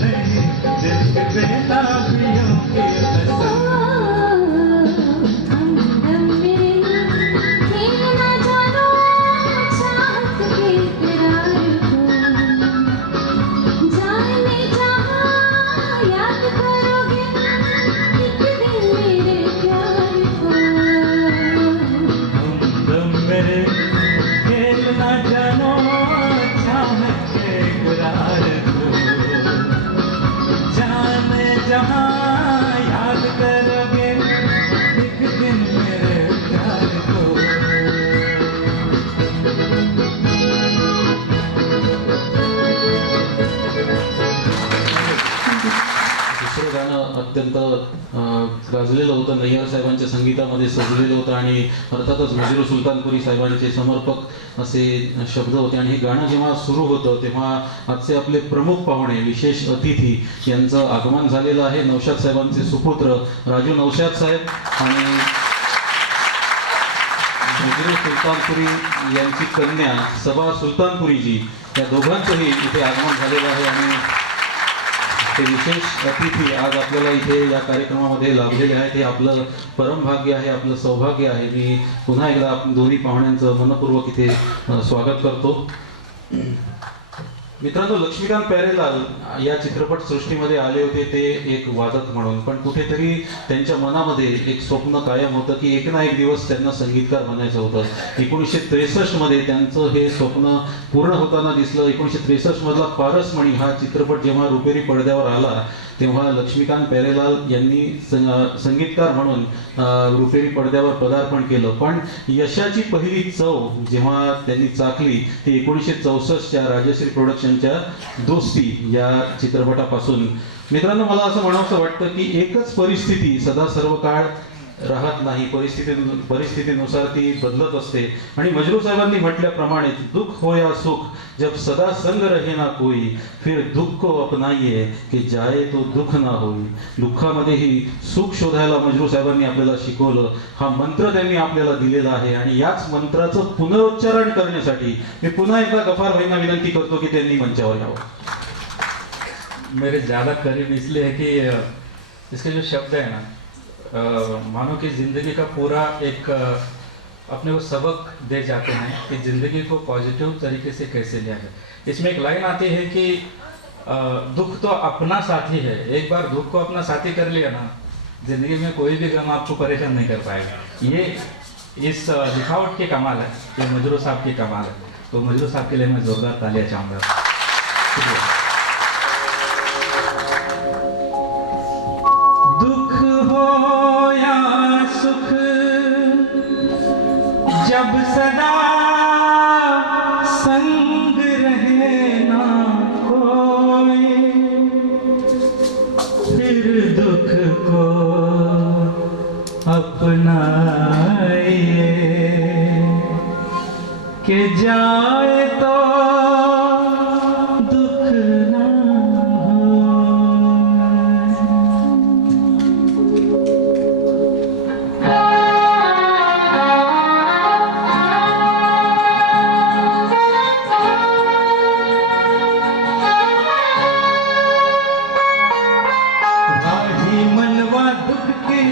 नहीं दिल के बेताबियों की कसम। दुसरं गाणं अत्यंत गाजलेलं होतं, नय्यर साहेबांच्या संगीतामध्ये सजलेलं होतं आणि अर्थातच मजरू सुलतानपुरी साहेबांचे समर्पक असे शब्द होते. आणि हे गाणं जेव्हा सुरू होतं तेव्हा आजचे आपले प्रमुख पाहुणे, विशेष अतिथी यांचं आगमन झालेलं आहे. नौशाद साहेबांचे सुपुत्र राजू नौशाद साहेब आणि मजरू सुलतानपुरी यांची कन्या सबा सुलतानपुरीजी, या दोघांचंही इथे आगमन झालेलं आहे. आणि ते विशेष अतिथी आज आपल्याला इथे या कार्यक्रमामध्ये लाभलेले आहेत. हे आपलं परमभाग्य आहे, आपलं सौभाग्य आहे. मी पुन्हा एकदा दोन्ही पाहुण्यांचं मनपूर्वक इथे स्वागत करतो. मित्रांनो, लक्ष्मीकांत प्यारेलाल या चित्रपटसृष्टीमध्ये आले होते ते एक वादक म्हणून, पण कुठेतरी त्यांच्या मनामध्ये एक स्वप्न कायम होतं की एक ना एक दिवस त्यांना संगीतकार बनायचं होतं. 1963 मध्ये त्यांचं हे स्वप्न पूर्ण होताना दिसलं. 1963 मधला पारसमणी हा चित्रपट जेव्हा रुपेरी पडद्यावर आला तेव्हा लक्ष्मीकांत प्यारेलाल यांनी संगीतकार म्हणून रुपेरी पडद्यावर पदार्पण केलं. पण यशाची पहिली चव जेव्हा त्यांनी चाखली ती 1964च्या राजश्री प्रोडक्शनच्या दोस्ती या चित्रपटापासून. मित्रांनो, मला असं म्हणावंसं वाटतं की एकच परिस्थिती सदा सर्व काळ राहत नाही, परिस्थितीनुसार ती बदलत असते. आणि मजरू साहेबांनी म्हटल्याप्रमाणे दुःख हो या सुख जब सदा संग रहे ना कोई फिर दुःख को अपनाइए कि जाए तो दुःख ना होई. दुःखामध्येही सुख शोधायला मजरू साहेबांनी आपल्याला शिकवलं. हा मंत्र त्यांनी आपल्याला दिलेला आहे आणि याच मंत्राचं पुनरुच्चारण करण्यासाठी मी पुन्हा एकदा गफार भाईंना विनंती करतो की त्यांनी मंचावर यावं. मेरे ज़्यादा करीब इसलिए है कि इसके जो शब्द है ना, मानो कि ज़िंदगी का पूरा एक अपने को सबक दे जाते हैं कि ज़िंदगी को पॉजिटिव तरीके से कैसे लिया है. इसमें एक लाइन आती है कि दुख तो अपना साथी है. एक बार दुख को अपना साथी कर लिया ना, ज़िंदगी में कोई भी गम आपको परेशान नहीं कर पाएगा. ये इस लिखावट की कमाल है, ये मजरू साहब की कमाल है. तो मजरू साहब के लिए मैं ज़ोरदार तालियां चाहूँगा. शुक्रिया. जब सदा संग रहे ना कोई फिर दुख को अपनाइए कि जाए तो दुख ना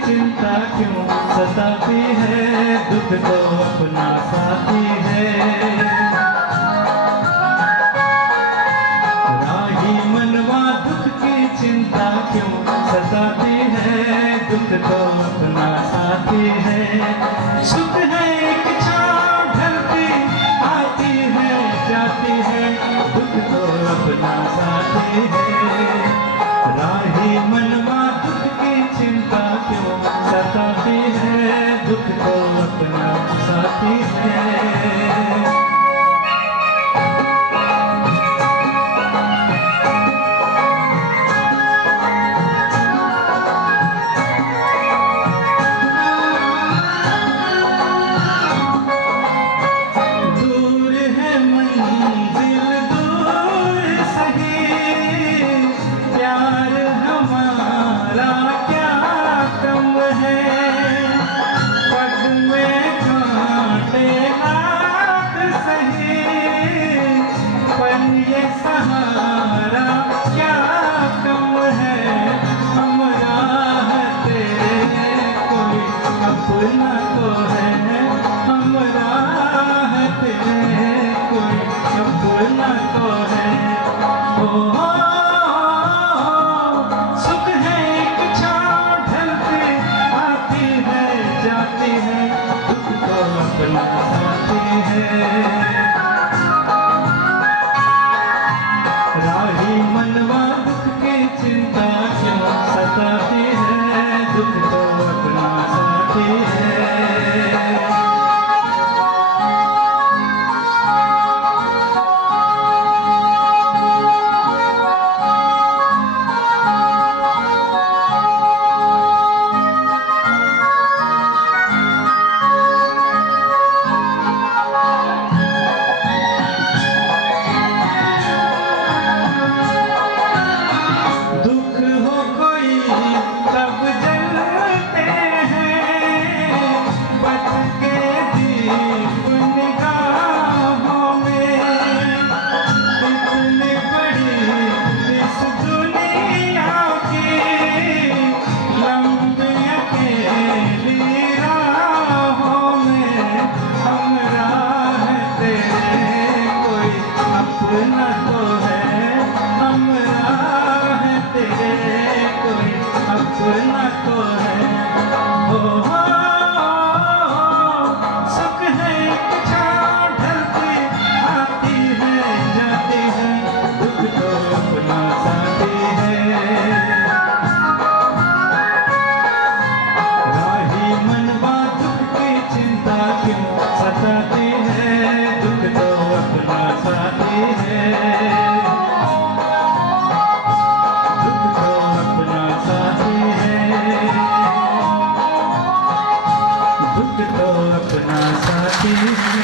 चिंता क्यों सताती है, दुख तो अपना साथी है. राही मनवा दुख की चिंता क्यों सताती है, दुख तो अपना साथी है. सुख है एक छाँव ढलती आती है जाती है, दुख तो अपना साथी है. राही मनवा दुख की चिंता क्यों सताती है, दुख तो अपना साथी है. दूर है मंजिल दूर सही अपना तो है। ओ सुख है एक छाँव ढलती आती है जाती है, दुख तो अपना साथी है। राही मनवा दुख की चिंता क्यों सताती है, दुख तो अपना साथी है। दुख हो कोई तब जलते हैं, बच के दीप निगाहों में। इतनी बड़ी इस दुनिया की लंबी अकेली राहों में, हम राह तेरे कोई अपना तो है, हम राह तेरे कोई अपना तो है। ओ सुख है एक छाँव ढलती आती है जाती है, दुख तो अपना साथी है। राही मनवा दुख की चिंता क्यों सताती है, दुख तो अपना साथी है। दुख तो अपना साथी है, दुख तो अपना साथी है।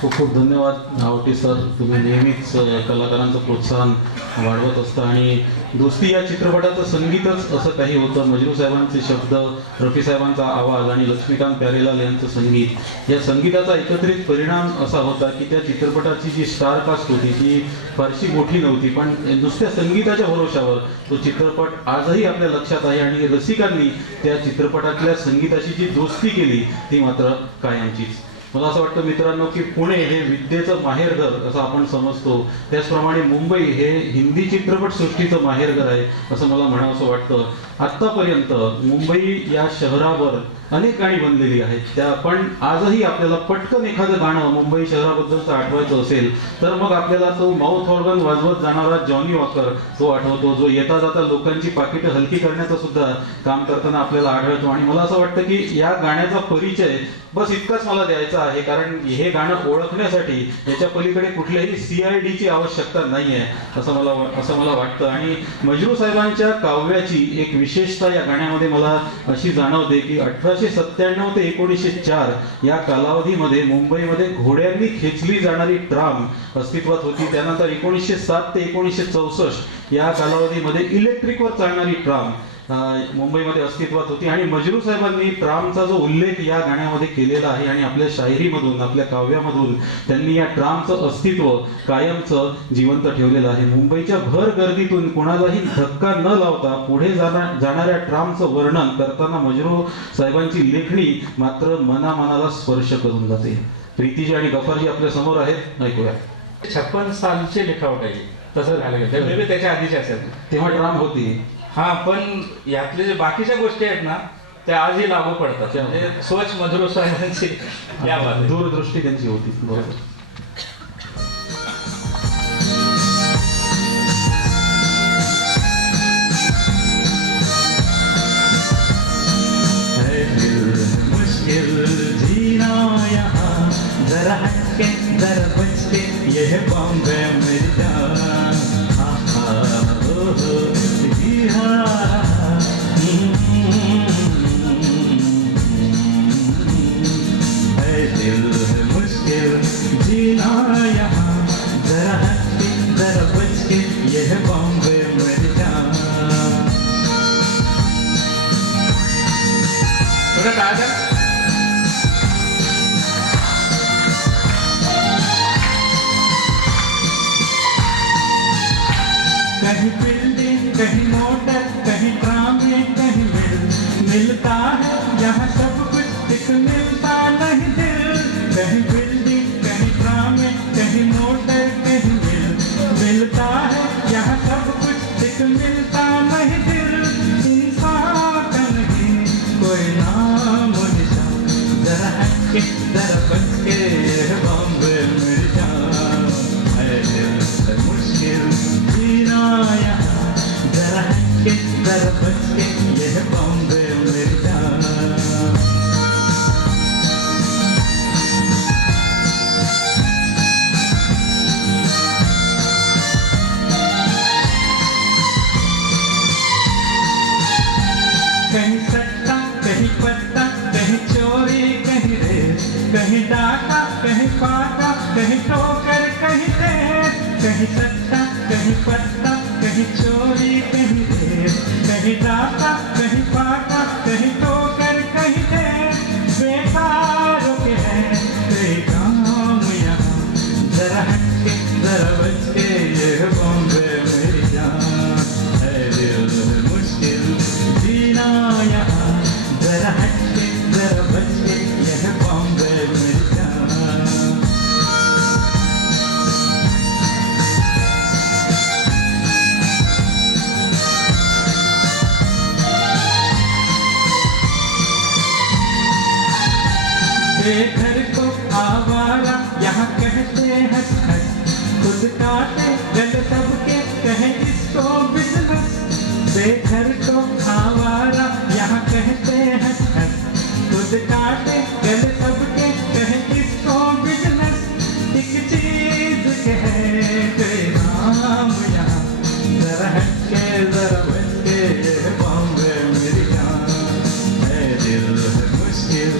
खूप खूप धन्यवाद आवटे सर, तुम्ही नेहमीच कलाकारांचं प्रोत्साहन वाढवत असता. आणि दोस्ती या चित्रपटाचं संगीतच असं काही होतं. मजरू साहेबांचे शब्द, रफी साहेबांचा आवाज आणि लक्ष्मीकांत प्यारेलाल यांचं संगीत, या संगीताचा एकत्रित परिणाम असा होता की त्या चित्रपटाची जी स्टार कास्ट होती ती फारशी मोठी नव्हती, पण नुसत्या संगीताच्या भरोशावर तो चित्रपट आजही आपल्या लक्षात आहे. आणि रसिकांनी त्या चित्रपटातल्या संगीताची जी दोस्ती केली ती मात्र कायमचीच. मला असं वाटतं मित्रांनो की पुणे हे विद्येचं माहेरघर असं आपण समजतो, त्याचप्रमाणे मुंबई हे हिंदी चित्रपटसृष्टीचं माहेरघर आहे असं मला म्हणावंसं वाटतं. आत्तापर्यंत मुंबई या शहरावर अनेक गाणी बनलेली आहेत, त्या पण आजही आपल्याला पटकन एखादं गाणं मुंबई शहराबद्दलचं आठवायचं असेल तर मग आपल्याला तो माउथ ऑर्गन वाजवत जाणारा जॉनी वॉकर तो आठवतो, जो येता जाता लोकांची पाकिटं हलकी करण्याचं सुद्धा काम करताना आपल्याला आढळतो. आणि मला असं वाटतं की या गाण्याचा परिचय बस इतकाच मला द्यायचा आहे, कारण हे गाणं ओळखण्यासाठी याच्या पलीकडे कुठल्याही CIDची आवश्यकता नाही आहे असं मला वाटतं. आणि मजरू साहेबांच्या काव्याची एक विशेषता या गाण्यामध्ये मला अशी जाणवते की 1897 ते 1904 या कालावधीमध्ये मुंबईमध्ये घोड्यांनी खेचली जाणारी ट्राम अस्तित्वात होती. त्यानंतर 1907 ते 1964 या कालावधीमध्ये इलेक्ट्रिकवर चालणारी ट्राम मुंबईमध्ये अस्तित्वात होती. आणि मजरू साहेबांनी ट्रामचा जो उल्लेख या गाण्यामध्ये केलेला आहे आणि आपल्या शायरीमधून, आपल्या काव्यामधून त्यांनी या ट्रामचं अस्तित्व कायमचं जिवंत ठेवलेलं आहे. मुंबईच्या भर गर्दीतून कोणालाही धक्का न लावता पुढे जाणाऱ्या ट्रामचं वर्णन करताना मजरू साहेबांची लेखणी मात्र मनाला स्पर्श करून जाते. प्रीतीजी आणि गफारजी आपल्या समोर आहेत, ऐकूया. 56 सालचे लिखावट आहे, तसं झालं गेलं. मे बी त्याच्या आधीचे असेल, तेव्हा ट्राम होती. हा, पण यातले जे बाकीच्या गोष्टी आहेत ना त्या आजही लागू पडतात. म्हणजे सोच मजरू साहेबांची या बाबतीत दूरदृष्टी त्यांची होती. बरोबर. मुश्किल जीना यहाँ, जरा हटके जरा बचके, यह बॉम्बे मेरी जान। है दिल है मुश्किल जीना यहाँ, जरा हटके जरा बचके, यह बॉम्बे मेरी जान। थोडं काय झालं? कहीं बिल्डिंग, कहीं मोटर, कहीं ट्रामे, कहीं के जरा बच के ये बॉम्बे मेरी जान, है दिल है मुश्किल जीना यहाँ, जरा हट के जरा बच के ये बॉम्बे मेरी जान। कहीं सट्टा कहीं पत्ता कहीं चोरी कहीं रेस, कहीं डाका कहीं फाका कहीं ठोकर कहीं तेज, कहीं सट्टा कहीं पत्ता कहीं चोरी कहीं रेस, कहीं डाका कहीं फाका कहीं ठोकर कहीं तेज, बेकारों के हैं कई काम यहाँ, जरा हट के जरा बच के ये बॉम्बे मेरी जान, है दिल है मुश्किल जीना यहाँ, जरा हट के जरा बच के यह बॉम्बे मेरी जान। बेघर को आवारा यहाँ कहते हंस हंस, खुद काटे गले सबके कहे इसको बिजनेस, बेघर को आवारा यहाँ कहते हंस हंस, खुद काटे गले सबके कहे इसको बिजनेस, एक चीज कहे कोई नाम यहाँ, जरा हट के जरा बच के ये बॉम्बे मेरी जान, है दिल है मुश्किल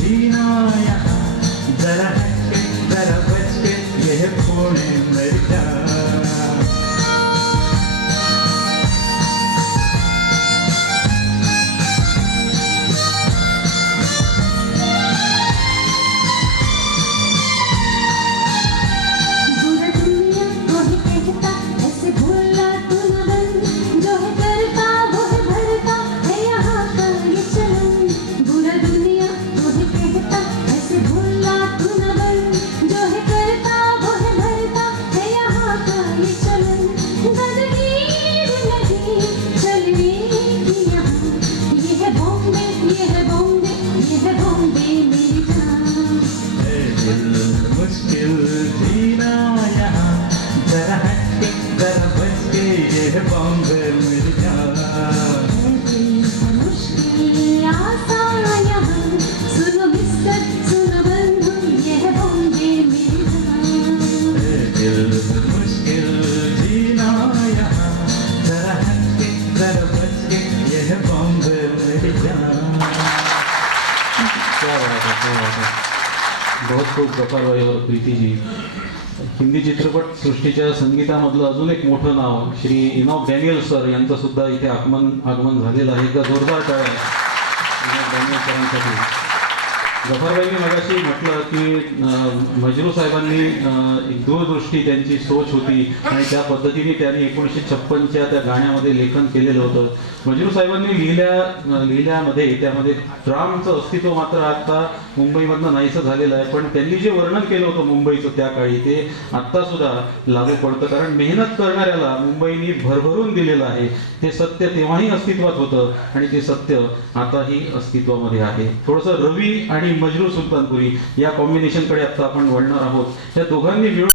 जीना यहाँ, जरा हट के जरा बच के ये पुणे मेरी जान। बुरा दुनिया वो ही कहता ऐसे भूलना तू न बन, जो है करता वो है भरता है यहाँ का ये चलन, बुरा दुनिया वो ही कहता ऐसे भूलना तू न बन, जो है करता वो है भरता है यहाँ का ये चलन, तदबीर नहीं चलने की यहाँ, ये है बॉम्बे ये है बॉम्बे ये है बॉम्बे मेरी जान। है दिल मुश्किल जीना यहाँ, जरा हट के जरा बच के ये बॉम्बे मेरी जान। मुश्किल आसान यहाँ, सुनो मिस्टर सुनो बंधु ये है बॉम्बे मेरी जान। है दिल मुश्किल जीना यहाँ, जरा हट के जरा बच के ये बॉम्बे मेरी जान। क्या बात है, क्या बात है. बहुत खूप गफारभाई और प्रीतीजी. हिंदी चित्रपट सृष्टीच्या संगीतामधलं अजून एक मोठं नाव श्री इनॉक डॅनियल सर यांचं सुद्धा इथे आगमन झालेलं आहे. एकदा जोरदार टाळ्या इनॉक डॅनियल सरांसाठी. गफारभाईंनी मगाशी म्हटलं की मजरू साहेबांनी एक दूरदृष्टी त्यांची सोच होती आणि त्या पद्धतीने त्यांनी 1956च्या त्या गाण्यामध्ये लेखन केलेलं होतं. मजरू साहेबांनी लिहिल्यामध्ये त्यामध्ये ट्रामचं अस्तित्व मात्र आता मुंबईमधनं नाहीसं झालेलं आहे, पण त्यांनी जे वर्णन केलं होतं मुंबईचं त्या काळी ते आत्ता सुद्धा लागू पडतं. कारण मेहनत करणाऱ्याला मुंबईनी भरभरून दिलेलं आहे. ते सत्य तेव्हाही अस्तित्वात होतं आणि ते सत्य आताही अस्तित्वामध्ये आहे. थोडंसं रवी आणि मजरू सुलतानपुरी या कॉम्बिनेशनकडे आता आपण वळणार आहोत. त्या दोघांनी मिळून